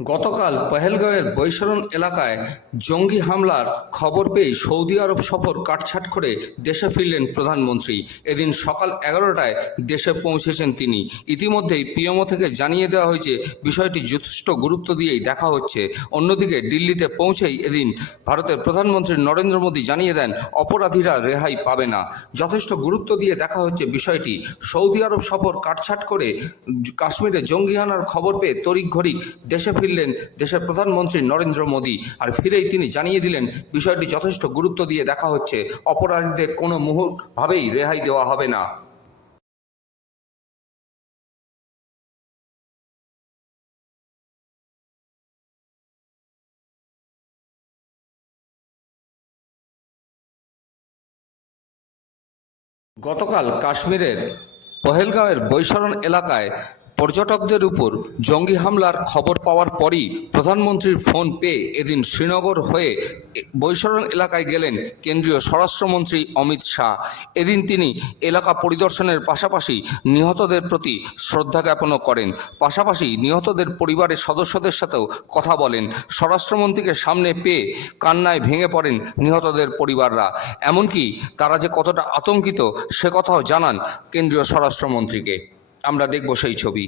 গতকাল পহেলগাঁওয়ের বৈশরণ এলাকায় জঙ্গি হামলার খবর পেয়ে সৌদি আরব সফর কাটছাঁট করে দেশে ফিরলেন প্রধানমন্ত্রী। এদিন সকাল 11টায় দেশে পৌঁছেছেন তিনি। ইতিমধ্যেই পিএমও থেকে জানিয়ে দেওয়া হয়েছে বিষয়টি যথেষ্ট গুরুত্ব দিয়েই দেখা হচ্ছে। অন্যদিকে দিল্লিতে পৌঁছেই এদিন ভারতের প্রধানমন্ত্রী নরেন্দ্র মোদী জানিয়ে দেন অপরাধীরা রেহাই পাবে না। যথেষ্ট গুরুত্ব দিয়ে দেখা হচ্ছে বিষয়টি। সৌদি আরব সফর কাটছাঁট করে কাশ্মীরে জঙ্গি হানার খবর পেয়ে তড়িঘড়ি দেশে ফিরলেন দেশের প্রধানমন্ত্রী নরেন্দ্র মোদী। আর ফিরেই তিনি জানিয়ে দিলেন বিষয়টি যথেষ্ট গুরুত্ব দিয়ে দেখা হচ্ছে, অপরাধীদের কোনো মুহূর্তভাবেই রেহাই দেওয়া হবে না। গতকাল কাশ্মীরের পহেলগাঁওয়ের বৈশরণ এলাকায় পর্যটকদের উপর জঙ্গি হামলার খবর পাওয়ার পরই প্রধানমন্ত্রীর ফোন পেয়ে এদিন শ্রীনগর হয়ে বৈশরণ এলাকায় গেলেন কেন্দ্রীয় স্বরাষ্ট্রমন্ত্রী অমিত শাহ। এদিন তিনি এলাকা পরিদর্শনের পাশাপাশি নিহতদের প্রতি শ্রদ্ধা জ্ঞাপনও করেন। পাশাপাশি নিহতদের পরিবারের সদস্যদের সাথেও কথা বলেন। স্বরাষ্ট্রমন্ত্রীকে সামনে পেয়ে কান্নায় ভেঙে পড়েন নিহতদের পরিবাররা। এমনকি তারা যে কতটা আতঙ্কিত সে কথাও জানান কেন্দ্রীয় স্বরাষ্ট্রমন্ত্রীকে। আমরা দেখব সেই ছবি।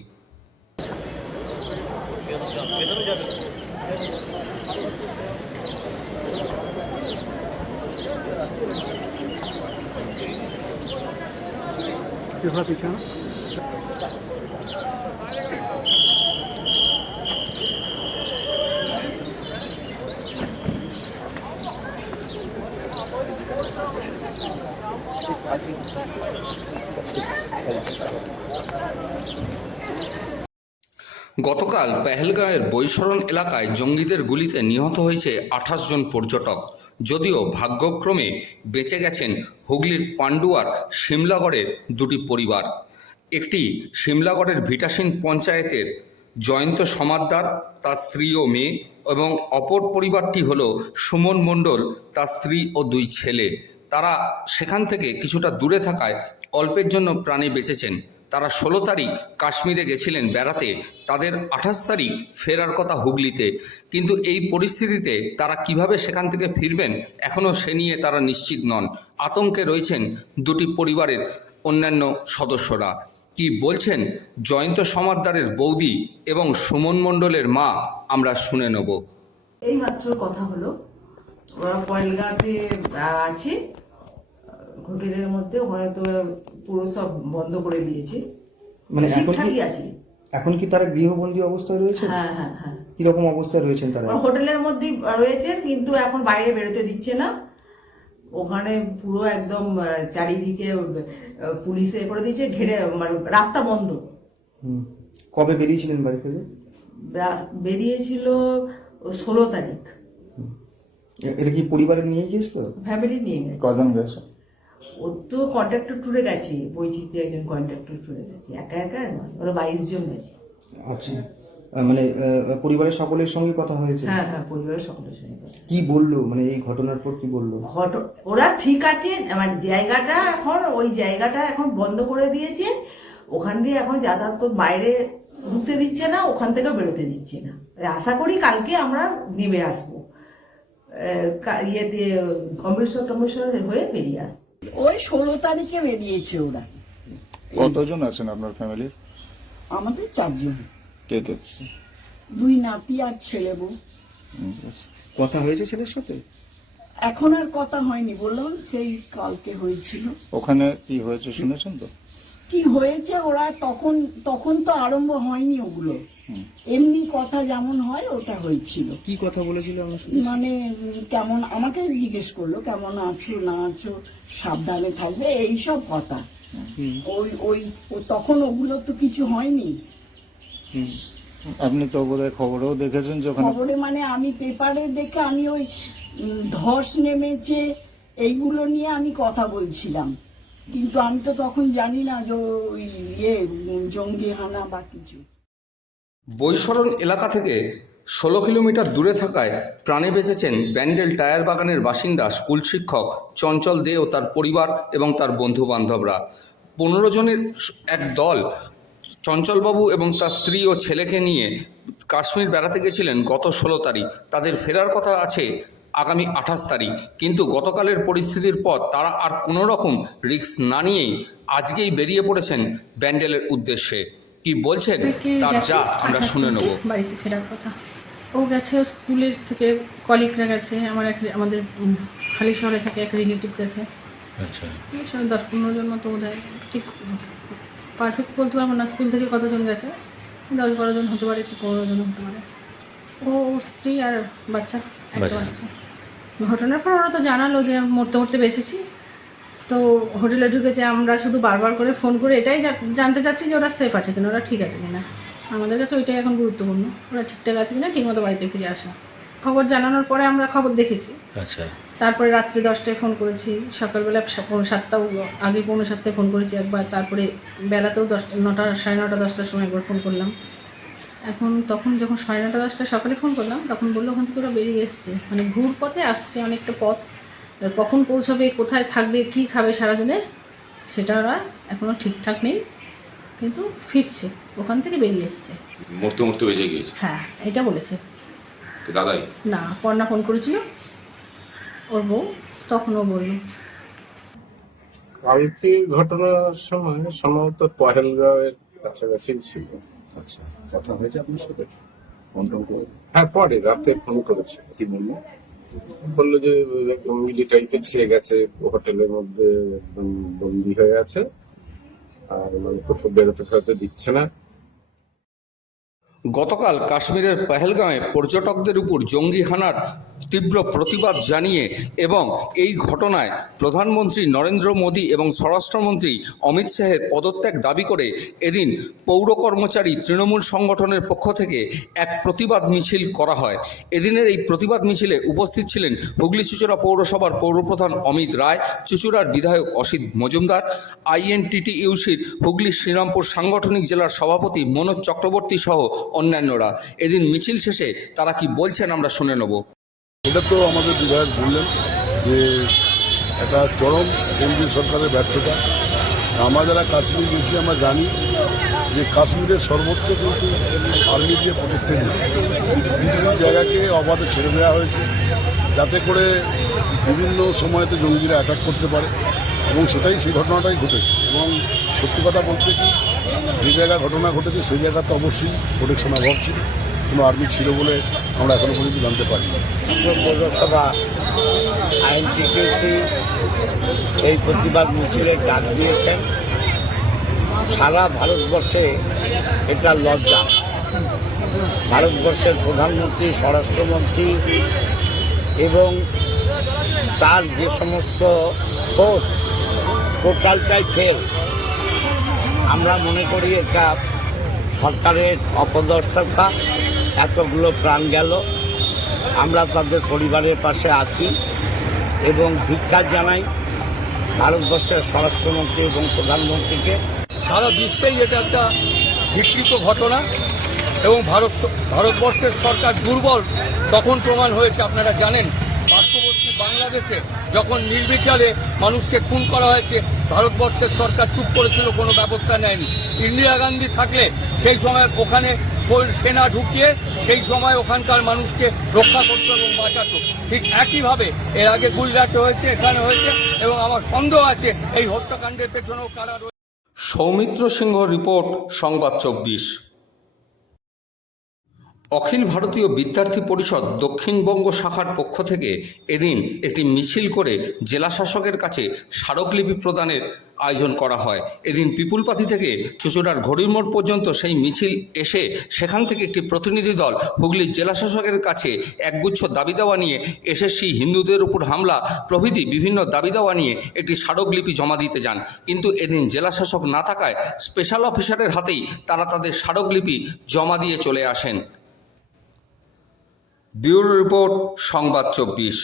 গতকাল পহেলগাঁওয়ের বৈশরণ এলাকায় জঙ্গিদের গুলিতে নিহত হয়েছে 28 জন পর্যটক। যদিও ভাগ্যক্রমে বেঁচে গেছেন হুগলির পান্ডুয়ার শিমলাগড়ের দুটি পরিবার। একটি শিমলাগড়ের ভিটাসিন পঞ্চায়েতের জয়ন্ত সমাদ্দার, তার স্ত্রী ও মেয়ে, এবং অপর পরিবারটি হল সুমন মণ্ডল, তার স্ত্রী ও দুই ছেলে। তারা সেখান থেকে কিছুটা দূরে থাকায় অল্পের জন্য প্রাণে বেঁচেছেন। তারা 16 তারিখ কাশ্মীরে গেছিলেন বেড়াতে, তাদের 28 তারিখ ফেরার কথা হুগলিতে। কিন্তু এই পরিস্থিতিতে তারা কিভাবে সেখান থেকে ফিরবেন এখনও সে নিয়ে তারা নিশ্চিত নন। আতঙ্কে রয়েছেন দুটি পরিবারের অন্যান্য সদস্যরা। কি বলছেন জয়ন্ত সমাদ্দারের বৌদি এবং সুমন মণ্ডলের মা আমরা শুনে নেব। এই মাত্র কথা হলো, ওরা পয়েলগাঁওতে আছে হোটেলের মধ্যে, ওখানে তো পুরো সব বন্ধ করে দিয়েছে। মানে এখন কি তারা গৃহবন্দী অবস্থায় রয়েছে? হ্যাঁ হ্যাঁ হ্যাঁ। কিরকম অবস্থায় রয়েছেন তারা? হোটেলের মধ্যেই রয়েছে, কিন্তু এখন বাইরে বেরোতে দিচ্ছে না। ওখানে পুরো একদম চারিদিকে পুলিশে করে দিয়েছে, ঘেরে, মানে রাস্তা বন্ধ। কবে বেরিয়েছিলেন বাড়ি থেকে? বেরিয়েছিল 16 তারিখ। এটা কি পরিবারে নিয়ে গিয়েছিল? ফ্যামিলি নিয়ে গেছে। কজন গেছে? ও তো কন্ট্রাক্টর ট্যুরে গেছে, বৈচিত্র একজন কন্ট্রাক্টর ট্যুরে গেছে, একা একা নয়, ওরা 22 জন গেছে। আচ্ছা, মানে পরিবারের সকলের সঙ্গে কথা হয়েছে? হ্যাঁ হ্যাঁ, পরিবারের সকলের সঙ্গে কথা। কি বললো, মানে এই ঘটনার পর কি বললো? ওরা ঠিক আছে, মানে জায়গাটা এখন বন্ধ করে দিয়েছে। ওখান দিয়ে এখন যাতায়াত করে বাইরে ঢুকতে দিচ্ছে না, ওখান থেকে বেরোতে দিচ্ছে না। আশা করি কালকে আমরা নেমে আসবো, ইয়েতে অমৃতসর হয়ে বেরিয়ে আসবো। ওই 16 তারিখে বেরিয়েছে ওরা। কতজন আছেন আপনার ফ্যামিলির? আমাদের 4 জন, কে কে? 2 নাতি আর ছেলে বউ। কথা হয়েছে ছেলের সাথে? এখন আর কথা হয়নি, বললাম সেই কালকে হয়েছিল। ওখানে কি হয়েছে শুনেছেন তো? কি হয়েছে ওরা তখন তো আরম্ভ হয়নি ওগুলো, এমনি কথা যেমন হয় ওটা হয়েছিল। কি কথা বলেছিল? মানে কেমন, আমাকে জিজ্ঞেস করলো কেমন আছো না আছো, সাবধানে থাকবে, এইসব কথা। ওই তখন ওগুলো তো কিছু হয়নি। আপনি তো বোধহয় খবরেও দেখেছেন যখন? খবরে মানে আমি পেপারে দেখে আমি ওই ধস নেমেছে এইগুলো নিয়ে আমি কথা বলছিলাম, কিন্তু আমি তো তখন জানি না যে ওই জঙ্গি হানা বা কিছু। বৈশরণ এলাকা থেকে 16 কিলোমিটার দূরে থাকায় প্রাণে বেঁচেছেন ব্যান্ডেল টায়ার বাগানের বাসিন্দা স্কুল শিক্ষক চঞ্চল দে ও তার পরিবার এবং তার বন্ধু বান্ধবরা। 15 জনের এক দল চঞ্চলবাবু এবং তার স্ত্রী ও ছেলেকে নিয়ে কাশ্মীর বেড়াতে গেছিলেন গত 16 তারিখ। তাদের ফেরার কথা আছে আগামী 28 তারিখ, কিন্তু গতকালের পরিস্থিতির পর তারা আর কোনো রকম রিস্ক না নিয়েই আজকেই বেরিয়ে পড়েছেন ব্যান্ডেলের উদ্দেশ্যে। কি বলছেন তার যা আমরা শুনে নেব। বাড়িতে ফেরার কথা, ও গেছে স্কুলের থেকে, কলিগরা গেছে, আমাদের হালি শহরে থেকে এক রিলেটিভ গেছে। আচ্ছা, 10-15 জন মতো বোধ হয়, ঠিক পারফেক্ট বলতে পারবো না স্কুল থেকে কতজন গেছে, 10-12 জন হতে পারে, কি 15 জন হতে পারে। ও ওর স্ত্রী আর বাচ্চা, একটা বাচ্চা। ঘটনার পর ওরা তো জানালো যে মরতে মরতে বেঁচেছি। তো হোটেলে ঢুকেছে, আমরা শুধু বারবার করে ফোন করে এটাই জানতে চাচ্ছি যে ওরা সেফ আছে কিনা, ওরা ঠিক আছে কিনা। আমাদের কাছে ওইটাই এখন গুরুত্বপূর্ণ, ওরা ঠিকঠাক আছে কিনা, ঠিকমতো বাড়িতে ফিরে আসা। খবর জানানোর পরে আমরা খবর দেখেছি। আচ্ছা, তারপরে রাত্রে 10টায় ফোন করেছি, সকালবেলা 7টাও আগে 7:45 ফোন করেছি একবার, তারপরে বেলাতেও 9টা, 9:30, 10টার সময় একবার ফোন করলাম। তখন যখন 9:30, 10টা সকালে ফোন করলাম, তখন বললো ওখান থেকে ওরা বেরিয়ে এসছে, মানে ঘুর পথে আসছে, অনেকটা পথ। কখন পৌঁছবে, কোথায় থাকবে, কি খাবে সারাদিনে, সেটা ওরা এখনও ঠিকঠাক নেই, কিন্তু ফিরছে, ওখান থেকে বেরিয়ে এসছে। মরতে মরতে বেঁচে গিয়েছে। হ্যাঁ, এটা বলেছে। তো দাদাই না, পর্ণা ফোন করেছিল ওর বউ, তখন ও বলল। কালকে ঘটনার সময় সম্ভবত পহেলগাঁওয়ের কাছাকাছি ছিল। আচ্ছা, কথা হয়েছে আপনার সাথে? ফোন টোন করে? হ্যাঁ, পরে রাতে ফোন করেছে। কি বললো? বললো যে একদম মিলিটারিতে ছেড়ে গেছে, হোটেলের মধ্যে একদম বন্দি হয়ে আছে, আর মানে কোথাও বেরোতে ফেরোতে দিচ্ছে না। গতকাল কাশ্মীরের পহেলগাঁওয়ে পর্যটকদের উপর জঙ্গি হানার তীব্র প্রতিবাদ জানিয়ে এবং এই ঘটনায় প্রধানমন্ত্রী নরেন্দ্র মোদী এবং স্বরাষ্ট্রমন্ত্রী অমিত শাহের পদত্যাগ দাবি করে এদিন পৌর কর্মচারী তৃণমূল সংগঠনের পক্ষ থেকে এক প্রতিবাদ মিছিল করা হয়। এদিনের এই প্রতিবাদ মিছিলে উপস্থিত ছিলেন হুগলি চুঁচুড়া পৌরসভার পৌরপ্রধান অমিত রায়, চুঁচুড়ার বিধায়ক অসিত মজুমদার, INTTUCর হুগলি শ্রীরামপুর সাংগঠনিক জেলার সভাপতি মনোজ চক্রবর্তী সহ অন্যান্যরা। এদিন মিছিল শেষে তারা কি বলছেন আমরা শুনে নেব। এটা তো আমাদের বিধায়ক বললেন যে একটা চরম কেন্দ্রীয় সরকারের ব্যর্থতা। আমরা যারা কাশ্মীর গেছি আমরা জানি যে কাশ্মীরের সর্বত্র কিন্তু আর্মি দিয়ে প্রোটেক্টেড নেই। কিছু জায়গাকে অবাধে ছেড়ে দেওয়া হয়েছে যাতে করে বিভিন্ন সময়তে জঙ্গিরা অ্যাটাক করতে পারে, এবং সেই ঘটনাটাই ঘটেছে। এবং সত্যি কথা বলতে কি, যে জায়গায় ঘটনা ঘটেছে সেই জায়গাতে অবশ্যই প্রোটেকশন অভাব ছিল, কোনো আর্মি ছিল বলে আমরা এখনো পর্যন্ত জানতে পারি। পৌরসভা INTTUC এই প্রতিবাদ মিছিলে ডাক দিয়েছেন। সারা ভারতবর্ষে এটা লজ্জা। ভারতবর্ষের প্রধানমন্ত্রী, স্বরাষ্ট্রমন্ত্রী এবং তার যে সমস্ত ফোর্স, টোটালটাই ফেল। আমরা মনে করি এটা সরকারের অপদর্শতা, এতগুলো প্রাণ গেল। আমরা তাদের পরিবারের পাশে আছি এবং ধিক্কার জানাই ভারতবর্ষের স্বরাষ্ট্রমন্ত্রী এবং প্রধানমন্ত্রীকে। সারা বিশ্বেই এটা একটা বিকৃত ঘটনা, এবং ভারতবর্ষের সরকার দুর্বল তখন প্রমাণ হয়েছে। আপনারা জানেন, পার্শ্ববর্তী বাংলাদেশে যখন নির্বিচারে মানুষকে খুন করা হয়েছে, ভারতবর্ষের সরকার চুপ করেছিল, কোনো ব্যবস্থা নেয়নি। ইন্দিরা গান্ধী থাকলে সেই সময় ওখানে সেনা ঢুকিয়ে সেই সময় ওখানকার মানুষকে রক্ষা করতো এবং বাঁচাতো। ঠিক একইভাবে এর আগে গুজরাটে হয়েছে, এখানে হয়েছে, এবং আমার সন্দেহ আছে এই হত্যাকাণ্ডের পেছনেও কারা রয়েছে। সৌমিত্র সিংহ রিপোর্ট, সংবাদ 24। অখিল ভারতীয় বিদ্যার্থী পরিষদ দক্ষিণবঙ্গ শাখার পক্ষ থেকে এদিন একটি মিছিল করে জেলা শাসকের কাছে স্মারকলিপি প্রদানের আয়োজন করা হয়। এদিন পিপুলপাথি থেকে চুঁচুড়ার ঘড়ির মোড় পর্যন্ত সেই মিছিল এসে সেখান থেকে একটি প্রতিনিধি দল হুগলির জেলা শাসকের কাছে একগুচ্ছ দাবি দাওয়া নিয়ে SSC, হিন্দুদের উপর হামলা প্রভৃতি বিভিন্ন দাবি দাওয়া নিয়ে একটি স্মারকলিপি জমা দিতে যান। কিন্তু এদিন জেলা শাসক না থাকায় স্পেশাল অফিসারের হাতেই তারা তাদের স্মারকলিপি জমা দিয়ে চলে আসেন। ব্যুরো রিপোর্ট, সংবাদ 24।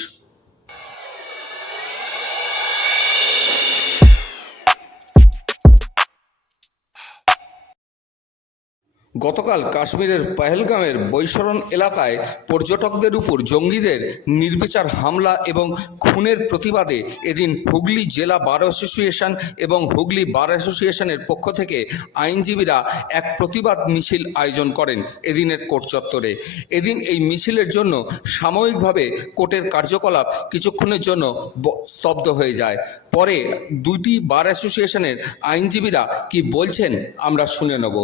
গতকাল কাশ্মীরের পহেলগাঁওয়ের বৈশরণ এলাকায় পর্যটকদের উপর জঙ্গিদের নির্বিচার হামলা এবং খুনের প্রতিবাদে এদিন হুগলি জেলা বার অ্যাসোসিয়েশন এবং হুগলি বার অ্যাসোসিয়েশনের পক্ষ থেকে আইনজীবীরা এক প্রতিবাদ মিছিল আয়োজন করেন এদিনের কোর্ট চত্বরে। এদিন এই মিছিলের জন্য সাময়িকভাবে কোর্টের কার্যকলাপ কিছুক্ষণের জন্য স্তব্ধ হয়ে যায়। পরে দুটি বার অ্যাসোসিয়েশনের আইনজীবীরা কি বলছেন আমরা শুনে নেব।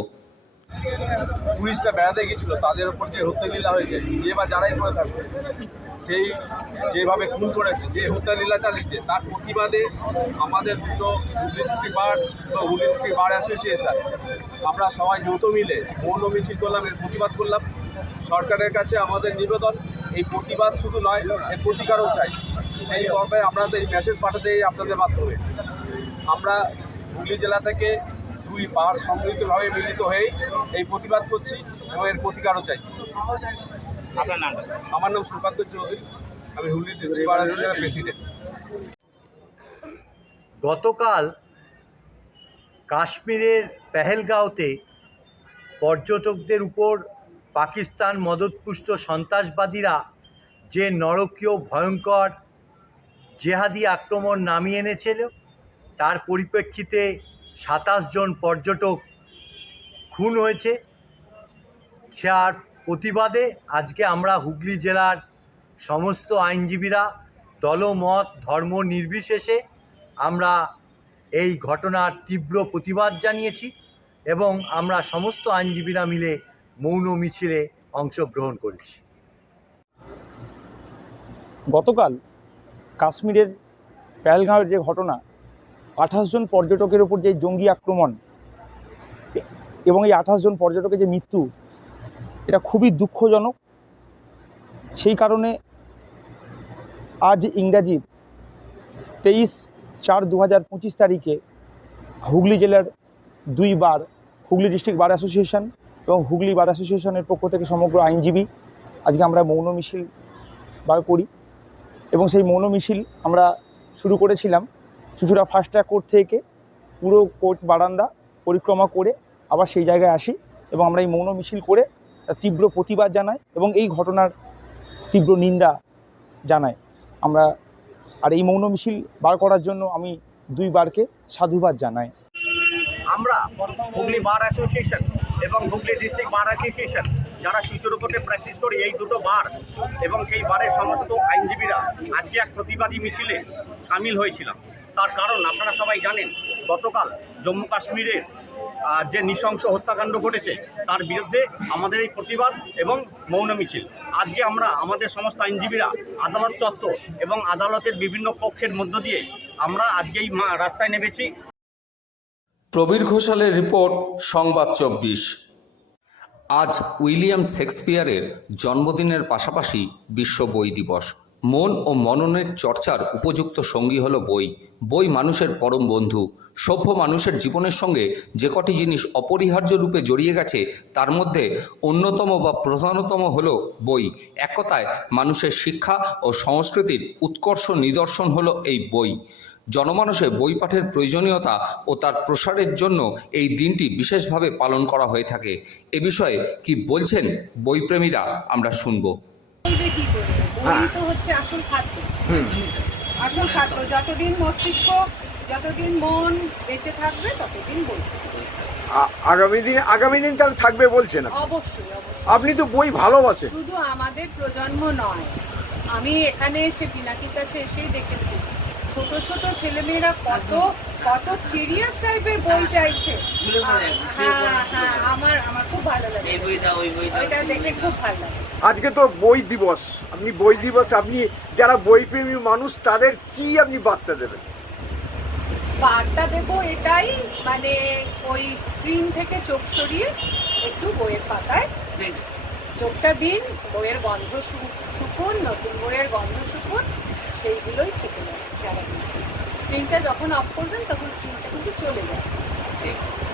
টুরিস্টরা বেড়াতে গেছিল, তাদের উপর যে হত্যালীলা হয়েছে, যে বা যারাই করে থাকবে, সেই যেভাবে খুন করেছে, যে হত্যালীলা চালিয়েছে, তার প্রতিবাদে আমাদের দুটো হুগলি ডিস্ট্রিক্ট বার বা হুগলি ডিস্ট্রিক্ট বার অ্যাসোসিয়েশন আমরা সবাই যৌথ মিলে মৌন মিছিল করলাম, এর প্রতিবাদ করলাম। সরকারের কাছে আমাদের নিবেদন, এই প্রতিবাদ শুধু নয়, এর প্রতিকারও চাই। সেই ভাবে আমরা এই মেসেজ পাঠাতে আপনাদের মাধ্যমে আমরা হুগলি জেলা থেকে দুই বার সম্মিলিতভাবে মিলিত হয়ে এই প্রতিবাদ করছি এবং এর প্রতিকারও চাইছি। আপনার নাম? আমার নাম সুকান্ত চৌধুরী, আমি হুগলি ডিস্ট্রিক্ট বার অ্যাসোসিয়েশনের প্রেসিডেন্ট। গতকাল কাশ্মীরের পেহেলগাঁওতে পর্যটকদের উপর পাকিস্তান মদতপুষ্ট সন্ত্রাসবাদীরা যে নরকীয় ভয়ঙ্কর জেহাদি আক্রমণ নামিয়ে এনেছিল, তার পরিপ্রেক্ষিতে 27 জন পর্যটক খুন হয়েছে। যার প্রতিবাদে আজকে আমরা হুগলি জেলার সমস্ত আইনজীবীরা দলমত ধর্ম নির্বিশেষে আমরা এই ঘটনার তীব্র প্রতিবাদ জানিয়েছি এবং আমরা সমস্ত আইনজীবীরা মিলে মৌন মিছিলে অংশগ্রহণ করেছি। গতকাল কাশ্মীরের পেহেলগাঁওয়ের যে ঘটনা, 28 জন পর্যটকের ওপর যে জঙ্গি আক্রমণ এবং এই 28 জন পর্যটকের যে মৃত্যু, এটা খুবই দুঃখজনক। সেই কারণে আজ ইংরাজির 23/4/2025 তারিখে হুগলি জেলার দুই বার, হুগলি ডিস্ট্রিক্ট বার অ্যাসোসিয়েশন এবং হুগলি বার অ্যাসোসিয়েশনের পক্ষ থেকে সমগ্র আইনজীবী আজকে আমরা মৌন মিছিল বার করি এবং সেই মৌন মিছিল আমরা শুরু করেছিলাম চুঁচুড়া ফার্স্ট ট্র্যাক কোর্ট থেকে, পুরো কোর্ট বারান্দা পরিক্রমা করে আবার সেই জায়গায় আসি এবং আমরা এই মৌন মিছিল করে তীব্র প্রতিবাদ জানাই এবং এই ঘটনার তীব্র নিন্দা জানাই আমরা। আর এই মৌন মিছিল বার করার জন্য আমি দুই বারকে সাধুবাদ জানাই। আমরা হুগলি বার অ্যাসোসিয়েশন এবং হুগলি ডিস্ট্রিক্ট বার অ্যাসোসিয়েশন যারা চুঁচুড়া কোর্টে প্র্যাকটিস করি, এই দুটো বার এবং সেই বারের সমস্ত আইনজীবীরা আজকে এক প্রতিবাদী মিছিলে সামিল হয়েছিলাম। তার কারণ আপনারা সবাই জানেন, গতকাল জম্মু কাশ্মীরের যে নৃশংস হত্যাকাণ্ড ঘটেছে তার বিরুদ্ধে আমাদের এই প্রতিবাদ এবং মৌন মিছিল। আজকে আমরা আমাদের সমস্ত আইনজীবীরা আদালত চত্বর এবং আদালতের বিভিন্ন কক্ষের মধ্য দিয়ে আমরা আজকে এই রাস্তায় নেমেছি। প্রবীর ঘোষালের রিপোর্ট, সংবাদ 24। আজ উইলিয়াম শেক্সপিয়ারের জন্মদিনের পাশাপাশি বিশ্ব বই দিবস। মন ও মননের চর্চার উপযুক্ত সঙ্গী হলো বই। বই মানুষের পরম বন্ধু। সভ্য মানুষের জীবনের সঙ্গে যে কটি জিনিস অপরিহার্য রূপে জড়িয়ে গেছে তার মধ্যে অন্যতম বা প্রধানতম হলো বই। এক কথায় মানুষের শিক্ষা ও সংস্কৃতির উৎকর্ষ নিদর্শন হলো এই বই। জনমানসে বই পাঠের প্রয়োজনীয়তা ও তার প্রসারের জন্য এই দিনটি বিশেষভাবে পালন করা হয়ে থাকে। এ বিষয়ে কি বলছেন বইপ্রেমীরা আমরা শুনব। বই তো হচ্ছে আসল খাদ্য। আসল খাদ্য, যতদিন মস্তিষ্ক, যতদিন মন বেঁচে থাকবে ততদিন বই। আগামী দিন তাহলে থাকবে বলছেন? অবশ্যই। আপনি তো বই ভালোবাসেন। শুধু আমাদের প্রজন্ম নয়, আমি এখানে এসে পিনাকির কাছে এসেই দেখেছি ছোট ছোট ছেলেমেয়েরা কত কত সিরিয়াস টাইপের বই চাইছে। হ্যাঁ, আমার খুব ভালো লাগে, ওইটা দেখে খুব ভালো লাগে। আজকে তো বই দিবস, আপনি বই দিবস, আপনি যারা বইপ্রেমী মানুষ তাদের কি আপনি বার্তা দেবেন? বার্তা দেবো এটাই, মানে ওই স্ক্রিন থেকে চোখ সরিয়ে একটু বইয়ের পাতায় চোখটা দিন, বইয়ের গন্ধ শুকুন, নতুন বইয়ের গন্ধ শুকুন, সেইগুলোই থেকে যাবে। স্ক্রিনটা যখন অফ করবেন তখন স্ক্রিনটা কিন্তু চলে যায়।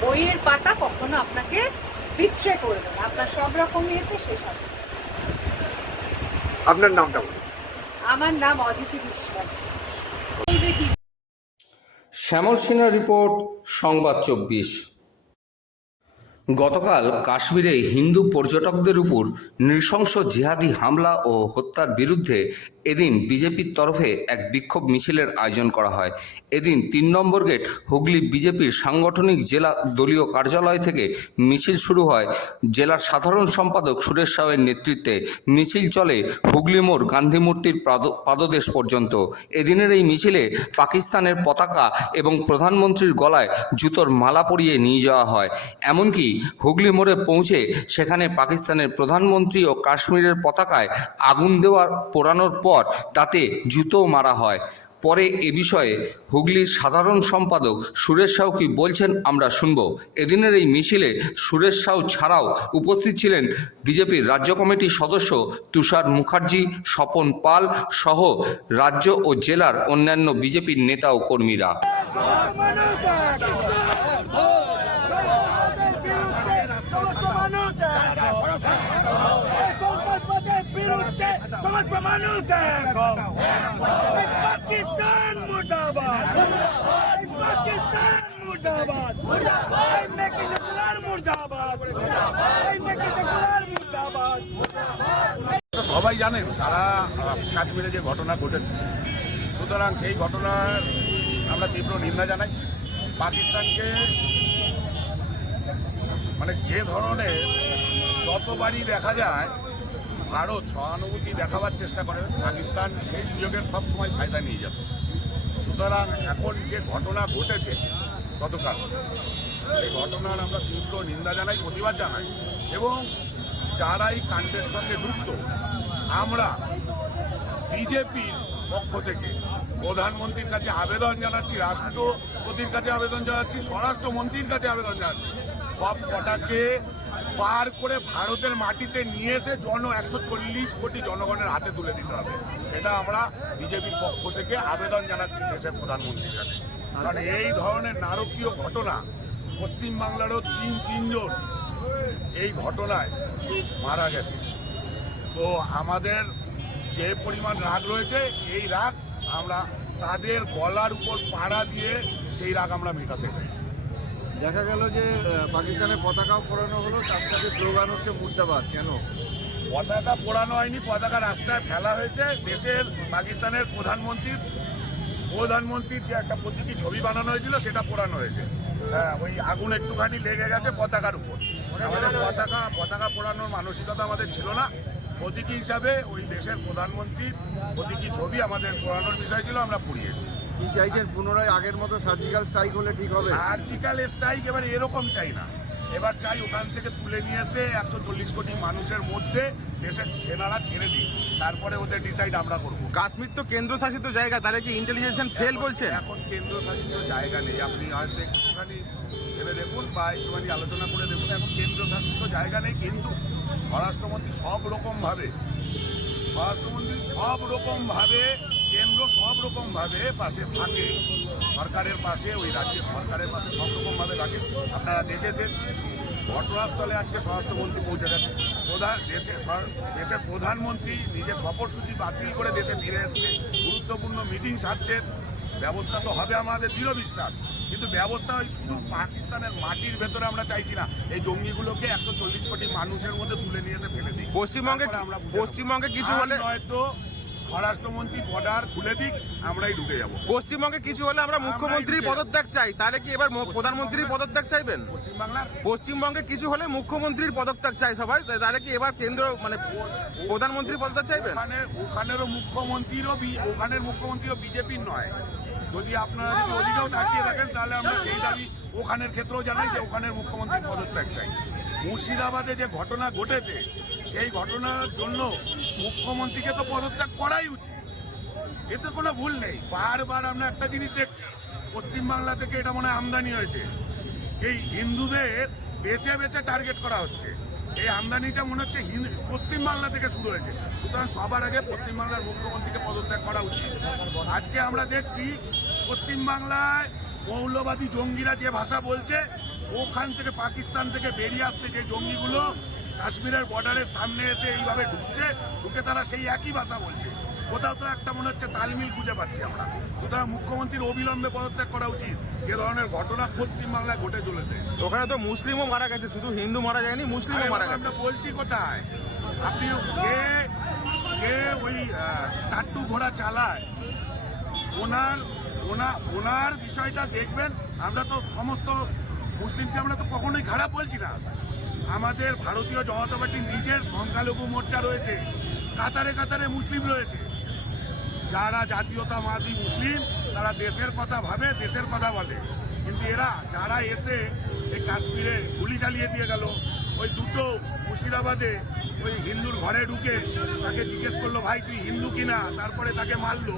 বইয়ের পাতা কখনো আপনাকে বিট্রে করবে না, আপনার সব রকম ইয়েতে শেষ হবে। আপনার নামটা বলুন। আমার নাম অদিতি বিশ্বাস। শ্যামল সিনহার রিপোর্ট, সংবাদ 24। গতকাল কাশ্মীরে হিন্দু পর্যটকদের উপর নৃশংস জিহাদি হামলা ও হত্যার বিরুদ্ধে এদিন বিজেপির তরফে এক বিক্ষোভ মিছিলের আয়োজন করা হয়। এদিন ৩ নম্বর গেট হুগলি বিজেপির সাংগঠনিক জেলা দলীয় কার্যালয় থেকে মিছিল শুরু হয়। জেলার সাধারণ সম্পাদক সুরেশ সাউয়ের নেতৃত্বে মিছিল চলে হুগলি মোড় গান্ধী মূর্তির পাদদেশ পর্যন্ত। এদিনের এই মিছিলে পাকিস্তানের পতাকা এবং প্রধানমন্ত্রীর গলায় জুতোর মালা পরিয়ে নিয়ে যাওয়া হয়। এমনকি হুগলি মোড়ে পৌঁছে সেখানে পাকিস্তানের প্রধানমন্ত্রী ও কাশ্মীরের পতাকায় আগুন পোড়ানোর পর তাতে জুতো মারা হয়। পরে এ বিষয়ে হুগলির সাধারণ সম্পাদক সুরেশ সাউ কি বলছেন আমরা শুনব। এদিনের এই মিছিলে সুরেশ সাউ ছাড়াও উপস্থিত ছিলেন বিজেপির রাজ্য কমিটির সদস্য তুষার মুখার্জি, স্বপন পাল সহ রাজ্য ও জেলার অন্যান্য বিজেপির নেতা ও কর্মীরা। পাকিস্তান মুর্দাবাদ, পাকিস্তান মুর্দাবাদ, মুর্দাবাদ, মুর্দাবাদ। সবাই জানেন সারা কাশ্মীরে যে ঘটনা ঘটেছে, সুতরাং সেই ঘটনার আমরা তীব্র নিন্দা জানাই। পাকিস্তানকে মানে যে ধরনের যতবারই দেখা যায় ভারত সহানুভূতি দেখাবার চেষ্টা করে, পাকিস্তান সেই সুযোগের সবসময় ফায়দা নিয়ে যাচ্ছে। সুতরাং এখন যে ঘটনা ঘটেছে গতকাল, সেই ঘটনার আমরা তীব্র নিন্দা জানাই, প্রতিবাদ জানাই এবং যারা এই কাণ্ডের সঙ্গে যুক্ত, আমরা বিজেপির পক্ষ থেকে প্রধানমন্ত্রীর কাছে আবেদন জানাচ্ছি, রাষ্ট্রপতির কাছে আবেদন জানাচ্ছি, স্বরাষ্ট্রমন্ত্রীর কাছে আবেদন জানাচ্ছি, সব কটাকে পার করে ভারতের মাটিতে নিয়ে এসে 140 কোটি জনগণের হাতে তুলে দিতে হবে। এটা আমরা বিজেপির পক্ষ থেকে আবেদন জানাচ্ছি দেশের প্রধানমন্ত্রীর কাছে। কারণ এই ধরনের নারকীয় ঘটনা পশ্চিমবাংলারও তিনজন এই ঘটনায় মারা গেছে। তো আমাদের যে পরিমাণ রাগ রয়েছে, এই রাগ আমরা তাদের গলার উপর পাড়া দিয়ে সেই রাগ আমরা মেটাতে চাই। দেখা গেল যে পাকিস্তানের পতাকাও পোড়ানো হলো, তার সাথে স্লোগান হচ্ছে মুর্দাবাদ। কেন? পতাকা পোড়ানো হয়নি, পতাকা রাস্তায় ফেলা হয়েছে। দেশের পাকিস্তানের প্রধানমন্ত্রীর যে একটা প্রতীকী ছবি বানানো হয়েছিল সেটা পোড়ানো হয়েছে। হ্যাঁ, ওই আগুন একটুখানি লেগে গেছে পতাকার উপর। আমাদের পতাকা পোড়ানোর মানসিকতা আমাদের ছিল না। প্রতীকী হিসাবে ওই দেশের প্রধানমন্ত্রীর প্রতীকী ছবি আমাদের পোড়ানোর বিষয় ছিল, আমরা পুড়িয়েছি। কি চাইছেন, পুনরায় আগের মতো সার্জিক্যাল স্ট্রাইক হলে ঠিক হবে? সার্জিক্যাল স্ট্রাইক এবার এরকম চাই না, এবার চাই ওখান থেকে তুলে নিয়ে এসে 140 কোটি মানুষের মধ্যে দেশের সেনারা ছেড়ে দিই, তারপরে ওদের ডিসাইড আমরা করব। কাশ্মীর তো কেন্দ্রশাসিত জায়গা, তাহলে কি ইন্টেলিজেন্স ফেল বলছে? এখন কেন্দ্রশাসিত জায়গা নেই, আপনি হয়তো একটুখানি ভেবে দেখুন বা একটুখানি আলোচনা করে দেখুন। এখন কেন্দ্রশাসিত জায়গা নেই, কিন্তু স্বরাষ্ট্রমন্ত্রী সব রকমভাবে কেন্দ্র সব রকমভাবে পাশে থাকে, সরকারের পাশে, ওই রাজ্যের সরকারের পাশে সব রকমভাবে থাকে। আপনারা দেখেছেন ঘটনাস্থলে আজকে স্বরাষ্ট্রমন্ত্রী পৌঁছে গেছে, দেশের প্রধানমন্ত্রী নিজের সফরসূচি বাতিল করে দেশে ফিরে এসছে, গুরুত্বপূর্ণ মিটিং সারছেন। ব্যবস্থা তো হবে আমাদের দৃঢ় বিশ্বাস, কিন্তু ব্যবস্থা শুধু পাকিস্তানের মাটির ভেতরে আমরা চাইছি না, এই জঙ্গিগুলোকে 140 কোটি মানুষের মধ্যে তুলে নিয়ে এসে ফেলে দিই। পশ্চিমবঙ্গে কিছু হলে হয়তো স্বরাষ্ট্রমন্ত্রী বর্ডার খুলে দিক, আমরাই ঢুকে যাব। পশ্চিমবঙ্গে কিছু হলে আমরা মুখ্যমন্ত্রীর পদত্যাগ চাই, তাহলে কি এবার প্রধানমন্ত্রীর পদত্যাগ চাইবেন? পশ্চিমবঙ্গে কিছু হলে মুখ্যমন্ত্রীর পদত্যাগ চাই সবাই, তাহলে কি এবার কেন্দ্র মানে প্রধানমন্ত্রীর পদত্যাগ চাইবেন? ওখানের মুখ্যমন্ত্রীও বিজেপির নয়। যদি আপনারা যদি ওদিকেও তাকিয়ে রাখেন, তাহলে আমরা সেই দাবি ওখানের ক্ষেত্রেও জানাই যে ওখানের মুখ্যমন্ত্রীর পদত্যাগ চাই। মুর্শিদাবাদে যে ঘটনা ঘটেছে, সেই ঘটনার জন্য মুখ্যমন্ত্রীকে তো পদত্যাগ করাই উচিত, এতে কোনো ভুল নেই। বারবার আমরা একটা জিনিস দেখছি, পশ্চিমবাংলা থেকে এটা মনে হয় আমদানি হয়েছে, এই হিন্দুদের বেছে বেছে টার্গেট করা হচ্ছে। এই আমদানিটা মনে হচ্ছে পশ্চিমবাংলা থেকে শুরু হয়েছে। সুতরাং সবার আগে পশ্চিমবাংলার মুখ্যমন্ত্রীকে পদত্যাগ করা উচিত। আজকে আমরা দেখছি পশ্চিমবাংলায় মৌলবাদী জঙ্গিরা যে ভাষা বলছে, ওখান থেকে পাকিস্তান থেকে বেরিয়ে আসছে যে জঙ্গিগুলো কাশ্মীরের বর্ডারের সামনে এসে এইভাবে ঢুকে তারা সেই একই ভাষা বলছে। কোথাও তো একটা মনে হচ্ছে তালমিল খুঁজে পাচ্ছি আমরা। সুতরাং মুখ্যমন্ত্রীর অবিলম্বে পদত্যাগ করা উচিত। যে ধরনের ঘটনা পশ্চিমবাংলায় ঘটে চলেছে, ওখানে তো মুসলিমও মারা গেছে, শুধু হিন্দু মারা যায়নি, মুসলিমও মারা গেছে। আমরা বলছি কোথায়, আপনি যে ওই টাট্টু ঘোড়া চালায় ওনার বিষয়টা দেখবেন। আমরা তো সমস্ত মুসলিমকে আমরা তো কখনোই খারাপ বলছি না। আমাদের ভারতীয় জনতা পার্টির নিজের সংখ্যালঘু মোর্চা রয়েছে, কাতারে কাতারে মুসলিম রয়েছে। যারা জাতীয়তাবাদী মুসলিম তারা দেশের কথা ভাবে, দেশের কথা বলে। কিন্তু এরা যারা এসে এই কাশ্মীরে গুলি চালিয়ে দিয়ে গেল, ওই দুটো মুর্শিদাবাদে ওই হিন্দুর ঘরে ঢুকে তাকে জিজ্ঞেস করলো ভাই তুই হিন্দু কিনা, তারপরে তাকে মারলো।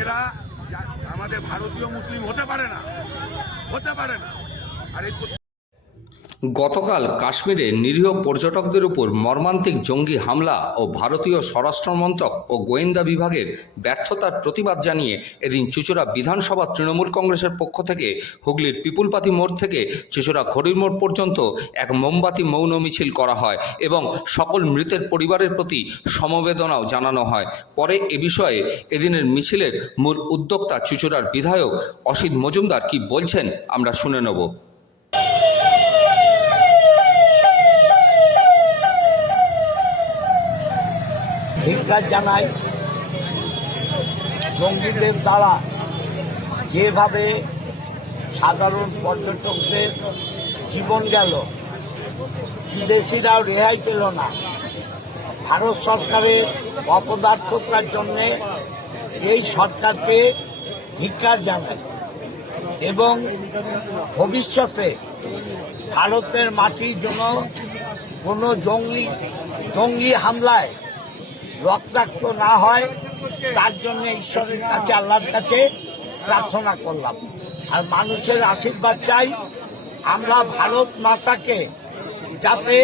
এরা আমাদের ভারতীয় মুসলিম হতে পারে না। আর এই গতকাল কাশ্মীরে নিরীহ পর্যটকদের উপর মর্মান্তিক জঙ্গি হামলা ও ভারতীয় স্বরাষ্ট্রমন্ত্রক ও গোয়েন্দা বিভাগের ব্যর্থতার প্রতিবাদ জানিয়ে এদিন চুঁচুড়া বিধানসভা তৃণমূল কংগ্রেসের পক্ষ থেকে হুগলির পিপুলপাতি মোড় থেকে চুঁচুড়া খড়ির মোড় পর্যন্ত এক মোমবাতি মৌন মিছিল করা হয় এবং সকল মৃতের পরিবারের প্রতি সমবেদনাও জানানো হয়। পরে এ বিষয়ে এদিনের মিছিলের মূল উদ্যোক্তা চুঁচুড়ার বিধায়ক অসিত মজুমদার কি বলছেন আমরা শুনে নেব। ধিক্কার জানাই জঙ্গিদের দ্বারা যেভাবে সাধারণ পর্যটকদের জীবন গেল, বিদেশিরাও রেহাই পেল না। ভারত সরকারের অপদার্থতার জন্যে এই সরকারকে ধিক্কার জানাই এবং ভবিষ্যতে ভারতের মাটির জন্য কোনো জঙ্গি হামলায় রক্তাক্ত না হয় তার জন্য ঈশ্বরের কাছে, আল্লাহর কাছে প্রার্থনা করলাম। আর মানুষের আশীর্বাদ চাই আমরা ভারত মাতাকে যাতে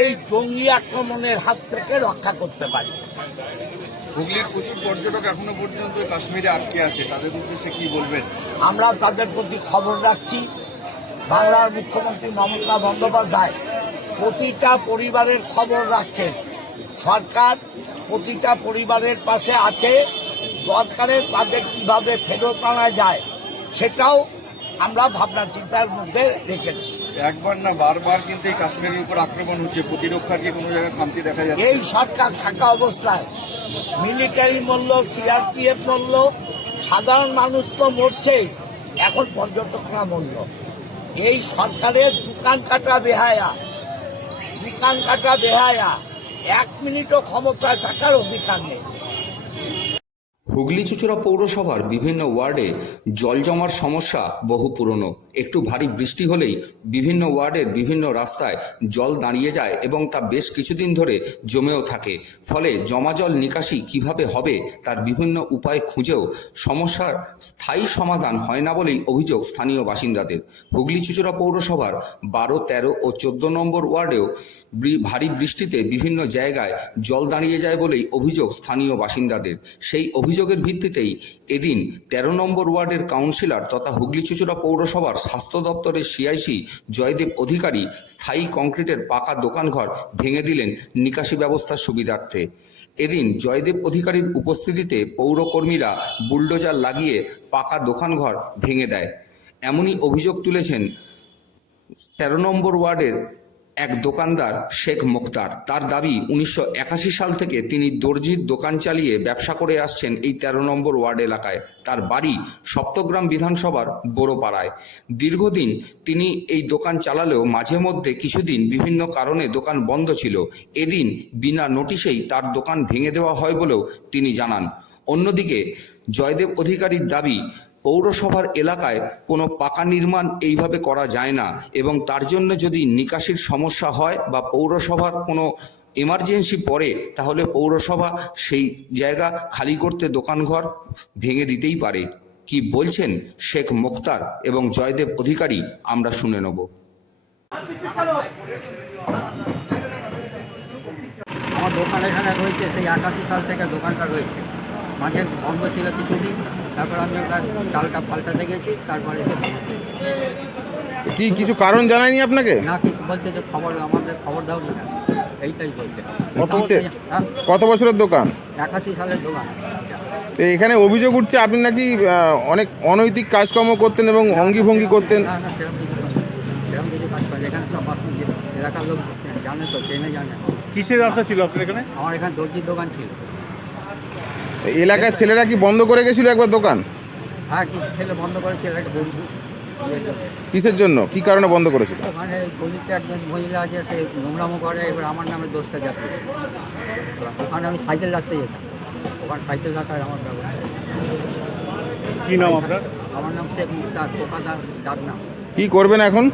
এই জঙ্গি আক্রমণের হাত থেকে রক্ষা করতে পারি। হুগলির প্রচুর পর্যটক এখনো পর্যন্ত কাশ্মীরে আটকে আছে, তাদের উদ্দেশ্যে কি বলবেন? আমরা তাদের প্রতি খবর রাখছি। বাংলার মুখ্যমন্ত্রী মমতা বন্দ্যোপাধ্যায় প্রতিটা পরিবারের খবর রাখছেন। সরকার প্রতিটা পরিবারের পাশে আছে। দরকারে তাদের কিভাবে ফেরত আনা যায় সেটাও আমরা ভাবনা চিন্তার মধ্যে রেখেছি। একবার না বারবার কিন্তু এই কাশ্মীরের উপর আক্রমণ হচ্ছে, প্রতিরক্ষার কি কোনো জায়গায় খামতি দেখা যাচ্ছে? এই সরকার থাকা অবস্থায় মিলিটারি মরল, সিআরপিএফ মরল, সাধারণ মানুষ তো মরছেই, এখন পর্যটকরা মরল। এই সরকারের দোকান কাটা বেহায়া, 1 মিনিটও ক্ষমতায় থাকার অধিকার নেই। হুগলি চুঁচুড়া পৌরসভার বিভিন্ন ওয়ার্ডে জল জমার সমস্যা বহু পুরনো। একটু ভারী বৃষ্টি হলেই বিভিন্ন ওয়ার্ডের বিভিন্ন রাস্তায় জল দাঁড়িয়ে যায় এবং তা বেশ কিছুদিন ধরে জমেও থাকে। ফলে জমা জল নিকাশি কিভাবে হবে তার বিভিন্ন উপায় খুঁজেও সমস্যার স্থায়ী সমাধান হয় না বলেই অভিযোগ স্থানীয় বাসিন্দাদের। হুগলি চুঁচুড়া পৌরসভার 12, 13 ও 14 নম্বর ওয়ার্ডেও ভারী বৃষ্টিতে বিভিন্ন জায়গায় জল দাঁড়িয়ে যায় বলেই অভিযোগ স্থানীয় বাসিন্দাদের। সেই অভিযোগের ভিত্তিতেই এদিন 13 নম্বর ওয়ার্ডের কাউন্সিলর তথা হুগলি চুঁচুড়া পৌরসভার স্বাস্থ্য দপ্তরের সিআইসি জয়দেব অধিকারী স্থায়ী কংক্রিটের পাকা দোকানঘর ভেঙে দিলেন নিকাশি ব্যবস্থার সুবিধার্থে। এদিন জয়দেব অধিকারীর উপস্থিতিতে পৌরকর্মীরা বুলডোজার লাগিয়ে পাকা দোকানঘর ভেঙে দেয়। এমনই অভিযোগ তুলেছেন 13 নম্বর ওয়ার্ডের এক দোকানদার শেখ মুক্তার। তার দাবি 1981 সাল থেকে তিনি দর্জির দোকান চালিয়ে ব্যবসা করে আসছেন এই 13 নম্বর ওয়ার্ড এলাকায়। তার বাড়ি সপ্তগ্রাম বিধানসভার বোরোপাড়ায়। দীর্ঘদিন তিনি এই দোকান চালালেও মাঝে মধ্যে কিছুদিন বিভিন্ন কারণে দোকান বন্ধ ছিল। এদিন বিনা নোটিশেই তার দোকান ভেঙে দেওয়া হয় বলেও তিনি জানান। অন্যদিকে জয়দেব অধিকারীর দাবি পৌরসভার এলাকায় কোনো পাকা নির্মাণ এইভাবে করা যায় না এবং তার জন্য যদি নিকাশির সমস্যা হয় বা পৌরসভার কোনো এমার্জেন্সি পড়ে তাহলে পৌরসভা সেই জায়গা খালি করতে দোকানঘর ভেঙে দিতেই পারে। কি বলছেন শেখ মুক্তার এবং জয়দেব অধিকারী আমরা শুনে নেব। আমার দোকান এখানে রয়েছে, সেই 81 সাল থেকে দোকানটা রয়েছে। মাঝে বন্ধ ছিল কিছুদিন, তারপর আমি ওটার চালটা পাল্টাতে গেছি, তারপরে কি কিছু কারণ জানায়নি আপনাকে? না, কিছু বলছে যে আমাদের খবর দাও না। এইটাই চলছে। হ্যাঁ, কত বছরের দোকান? 81 সালের দোকান। তো এখানে অভিযোগ উঠছে আপনি নাকি অনেক অনৈতিক কাজকর্ম করতেন এবং অঙ্গি ভঙ্গি করতেন। না না, সেরকম কিছু করে না। সেরকম কিছু কাজ করে এখানে সব আপনার এলাকার লোক জানে তো, চেনে জানে। কিসের ব্যবসা ছিল আপনার এখানে? আমার এখানে দর্জির দোকান ছিল। এলাকার ছেলেরা কি বন্ধ করে গেছিল একবার দোকান? হ্যাঁ, কিছু ছেলে বন্ধ করেছিল একটা বন্ধু। কিসের জন্য, কি কারণে বন্ধ করেছিল? ওখানে গলিতে একজন মহিলা আছে, সে নোংরামো করে, এবার আমার নামে দোষটা যাচ্ছে। ওখানে আমি সাইকেল রাখতে যেতাম, ওখানে সাইকেল রাখার আমার ব্যবস্থা। কি নাম আপনার? আমার নাম শেখ মুক্তার, পোকাদার ডাক নাম। কি করবেন এখন?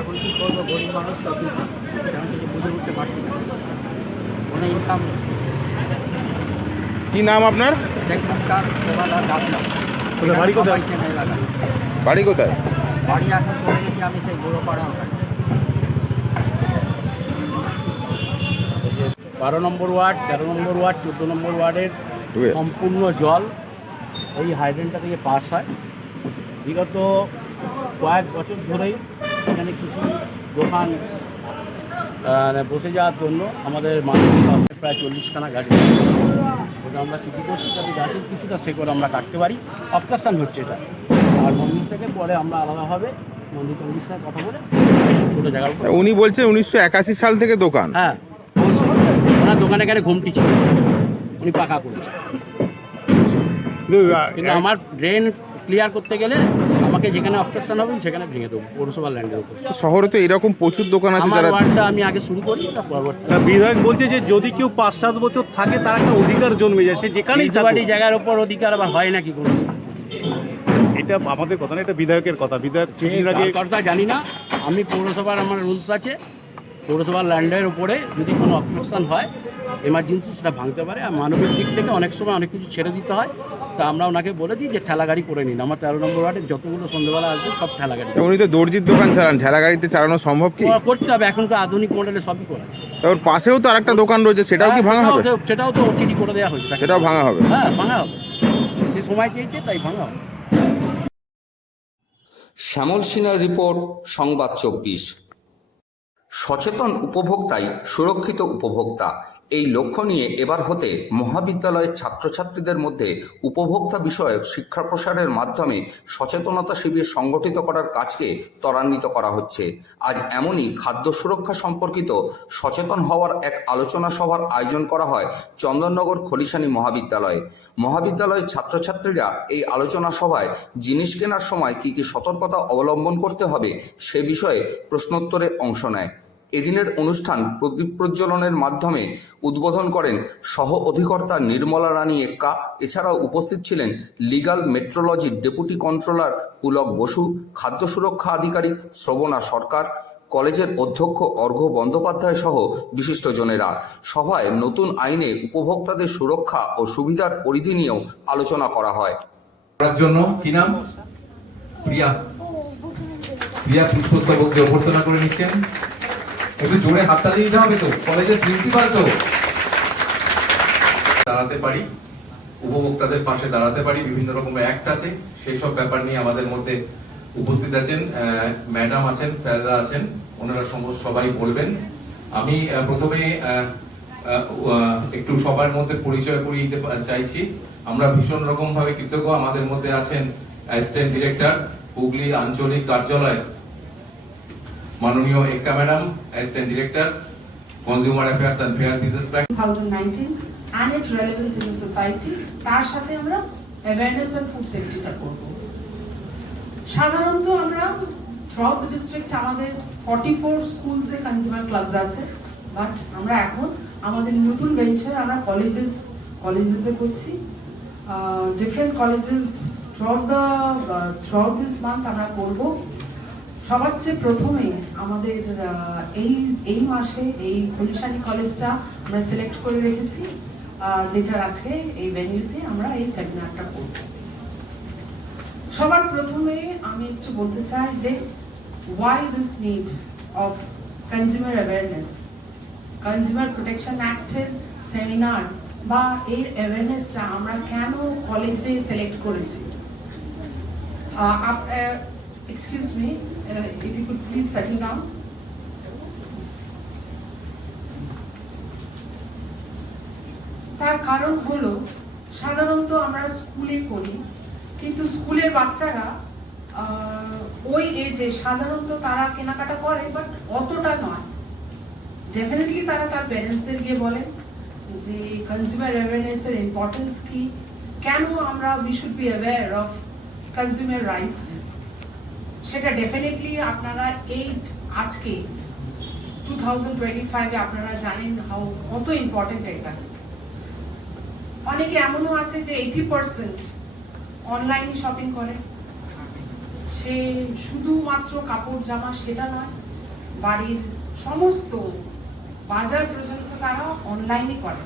এখন কী করবো, গরিব মানুষ তো, কি সেরকম কিছু বুঝে উঠতে পারছি না, কোনো ইনকাম নেই। কি নাম আপনার? শেখ মুক্তার, পোকাদার ডাক নাম। বাড়ি কোথায়? বাড়ি কোথায়? বাড়ি এখন চলে গেছি আমি সেই বড়োপাড়া ওখানে। 12 নম্বর ওয়ার্ড, 13 নম্বর ওয়ার্ড, 14 নম্বর ওয়ার্ডের সম্পূর্ণ জল এই হাইড্রেনটা থেকে পাস হয়। বিগত কয়েক বছর ধরেই এখানে কিছু দোকান বসে যাওয়ার জন্য আমাদের মানবিক পাশে প্রায় 40খানা গাড়ি, ওটা আমরা কিছু করছি যাতে গাড়ির কিছুটা শেকড় আমরা কাটতে পারি। অবস্ট্রাকশন হচ্ছে এটা, আর মন্দির থেকে পরে আমরা আলাদাভাবে মন্দির টন্দির সাথে কথা বলে ছোটো জায়গার উপর। উনি বলছেন 1981 সাল থেকে দোকান। হ্যাঁ, ওনার দোকানে এখানে ঘুমটি ছিল, উনি পাকা করেছে। কিন্তু আমার ড্রেন ক্লিয়ার করতে গেলে আমাকে যেখানে অবস্ট্রাকশন হবে সেখানে ভেঙে দেবো, পৌরসভা ল্যান্ডের উপর। শহরে তো এরকম প্রচুর দোকান আছে আমার যারা। ওয়ার্ডটা আমি আগে শুরু করি, পরবর্তী বিধায়ক বলছে যে যদি কেউ 5-7 বছর থাকে তার একটা অধিকার জন্মে যায়, সে যেখানেই বাড়ি জায়গার উপর অধিকার আবার হয় নাকি কোনো? এটা আমাদের কথা না, এটা বিধায়কের কথা। বিধায়ক কথা জানি না আমি, পৌরসভার আমার রুলস আছে, পৌরসভার ল্যান্ডের উপরে যদি কোনো অবস্ট্রাকশন হয় এমার্জেন্সি সেটা ভাঙতে পারে। আর মানবিক দিক থেকে অনেক সময় অনেক কিছু ছেড়ে দিতে হয়, তা আমরা ওনাকে বলে দিই যে ঠেলা গাড়ি করে নিন। আমার 13 নম্বর ওয়ার্ডে যতগুলো সন্ধ্যাবেলা আসবে সব ঠেলা গাড়ি। উনি তো দর্জির দোকান চালান, ঠেলা গাড়িতে চালানো সম্ভব কি? করতে হবে, এখন তো আধুনিক মডেলে সবই করা। তারপর পাশেও তো আরেকটা দোকান রয়েছে, সেটাও কি ভাঙা হবে? সেটাও তো ওটিডি করে দেওয়া হয়েছে, সেটাও ভাঙা হবে? হ্যাঁ, ভাঙা হবে, সে সময় চেয়েছে তাই ভাঙা হবে। শ্যামল সিনহার রিপোর্ট, সংবাদ 24। সচেতন উপভোক্তাই সুরক্ষিত উপভোক্তা, এই লক্ষ্য নিয়ে এবার হতে মহাবিদ্যালয়ের ছাত্রছাত্রীদের মধ্যে উপভোক্তা বিষয়ক শিক্ষা প্রসারের মাধ্যমে সচেতনতা শিবির সংগঠিত করার কাজকে ত্বরান্বিত করা হচ্ছে। আজ এমনই খাদ্য সুরক্ষা সম্পর্কিত সচেতন হওয়ার এক আলোচনা সভার আয়োজন করা হয় চন্দননগর খলিশানী মহাবিদ্যালয়ে। মহাবিদ্যালয়ের ছাত্রছাত্রীরা এই আলোচনা সভায় জিনিস কেনার সময় কী কী সতর্কতা অবলম্বন করতে হবে সে বিষয়ে প্রশ্নোত্তরে অংশ নেয়। এদিনের অনুষ্ঠান প্রদীপ প্রজ্বলনের মাধ্যমে উদ্বোধন করেন সহ অধিকর্তা নির্মলা রানী এক্কা। এছাড়াও উপস্থিত ছিলেন লিগাল মেট্রোলজির ডেপুটি কন্ট্রোলার পুলক বসু, খাদ্য সুরক্ষা আধিকারিক শ্রবণা সরকার, কলেজের অধ্যক্ষ অর্ঘ্য বন্দ্যোপাধ্যায় সহ বিশিষ্টজনেরা। সভায় নতুন আইনে উপভোক্তাদের সুরক্ষা ও সুবিধার পরিধি নিয়েও আলোচনা করা হয়। জন্য কি নাম? প্রিয়া। প্রিয়া পুষ্পস্তবক দিয়ে অভ্যর্থনা করে নিচ্ছেন। একটু জোরে হাততালি দিতে হবে তো, কলেজের প্রিন্সিপাল তো। দাঁড়াতে পারি, উপভোক্তাদের পাশে দাঁড়াতে পারি, বিভিন্ন রকম অ্যাক্ট আছে, সেই সব ব্যাপার নিয়ে আমাদের মধ্যে উপস্থিত আছেন, ম্যাডাম আছেন, স্যাররা আছেন, ওনারা সবাই বলবেন। আমি প্রথমে একটু সবার মধ্যে পরিচয় করিয়ে দিতে চাইছি। আমরা ভীষণ রকম ভাবে কৃতজ্ঞ। আমাদের মধ্যে আছেন অ্যাসিস্ট্যান্ট ডিরেক্টর হুগলি আঞ্চলিক কার্যালয় মাননীয় Ekka madam, assistant director consumer affairs and fair business practice 2019 and its relevance in the society, তার সাথে আমরা অ্যাওয়ারনেস অন ফুড সেফটিটা করব। সাধারণত আমরা থ্রুআউট দ্য ডিস্ট্রিক্ট আমাদের 44 স্কুলসে কনজিউমার ক্লাবস আছে, বাট আমরা এখন আমাদের নতুন ভেঞ্চার আমরা কলেজেসে করছি। Different colleges throughout this month আমরা করব। সবার চেয়ে প্রথমে আমাদের এই মাসে এই খলিশানী কলেজটা আমরা সিলেক্ট করে রেখেছি, যেটার আজকে এই ভেন্যুতে আমরা এই সেমিনারটা করব। সবার প্রথমে আমি একটু বলতে চাই যে why this need of consumer awareness, consumer protection অ্যাক্টের সেমিনার বা এই অ্যাওয়ারনেসটা আমরা কেন কলেজে সিলেক্ট করেছি। Excuse me, if you could please settle down. তার কারণ হলো সাধারণত আমরা স্কুলে করি, কিন্তু স্কুলের বাচ্চারা ওই এজে সাধারণত তারা কেনাকাটা করে, বাট অতটা নয়। ডেফিনেটলি তারা তার প্যারেন্টসদের গিয়ে বলেন যে কনজিউমার অ্যাওয়ারনেসের ইম্পর্টেন্স কি, কেন আমরা we should be aware of consumer rights, সেটা ডেফিনেটলি আপনারা এই আজকে 2025-এ আপনারা জানেন কত ইম্পর্টেন্ট এটা। অনেকে এমনও আছে যে 80% অনলাইনে শপিং করে, সে শুধুমাত্র কাপড় জামা সেটা নয়, বাড়ির সমস্ত বাজার পর্যন্ত তারা অনলাইনে করে,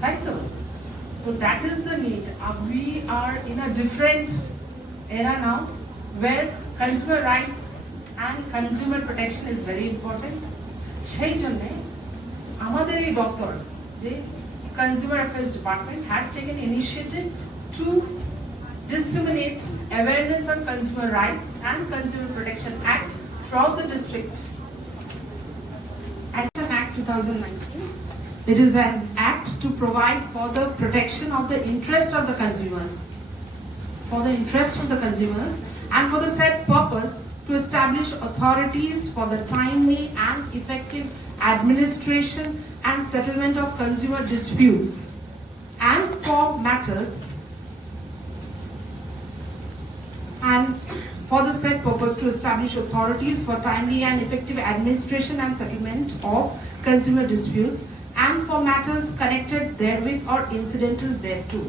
তাই তো? So that is the need. We are in a different era now where consumer rights and consumer protection is very important. সেই জন্যে আমাদের এই দপ্তর যে Consumer Affairs Department has taken initiative to disseminate awareness on consumer rights and Consumer Protection Act throughout the district. Action Act 2019. It is an act to provide for the protection of the interest of the consumers, and for the said purpose to establish authorities for the timely and effective administration and settlement of consumer disputes, and for matters and for the said purpose to establish authorities for timely and effective administration and settlement of consumer disputes, and for matters connected therewith or incidental thereto.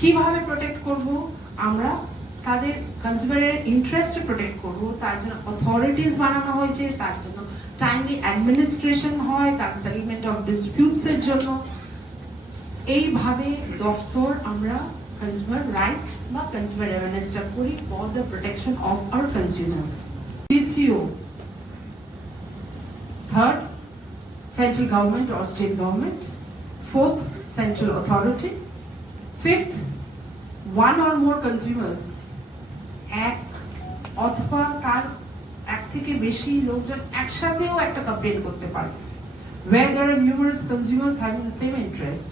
কিভাবে protect করব আমরা? তাদের কনজিউমারের interest protect করব, তার জন্য authorities বানানো হয়েছে, তার জন্য টাইমলি অ্যাডমিনিস্ট্রেশন হয়, তার সেটেলমেন্ট অফ ডিসপিউটসের জন্য। এইভাবে দফতর আমরা কনজিউমার রাইটস বা কনজিউমার অ্যাওয়ারনেসটা করি for the protection of our consumers. PCO, third central government or state government, fourth central authority, fifth one or more consumers, এক অথবা তার এক থেকে বেশি লোকজন একসাথেও একটা কমপ্লেন করতে পারে, where there are numerous consumers having the same interest.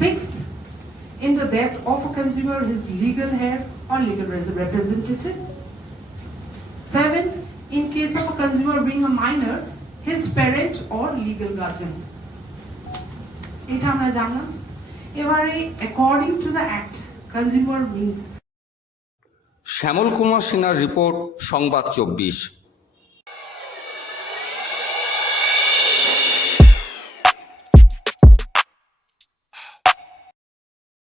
Sixth, in the death of a consumer, his legal heir or legal representative. Seventh, in case of a consumer being a minor, his parent or legal guardian. এটা আমরা জানলাম। এবারে according to the act, consumer means। Shyamal Kumar সিনহার report, সংবাদ 24।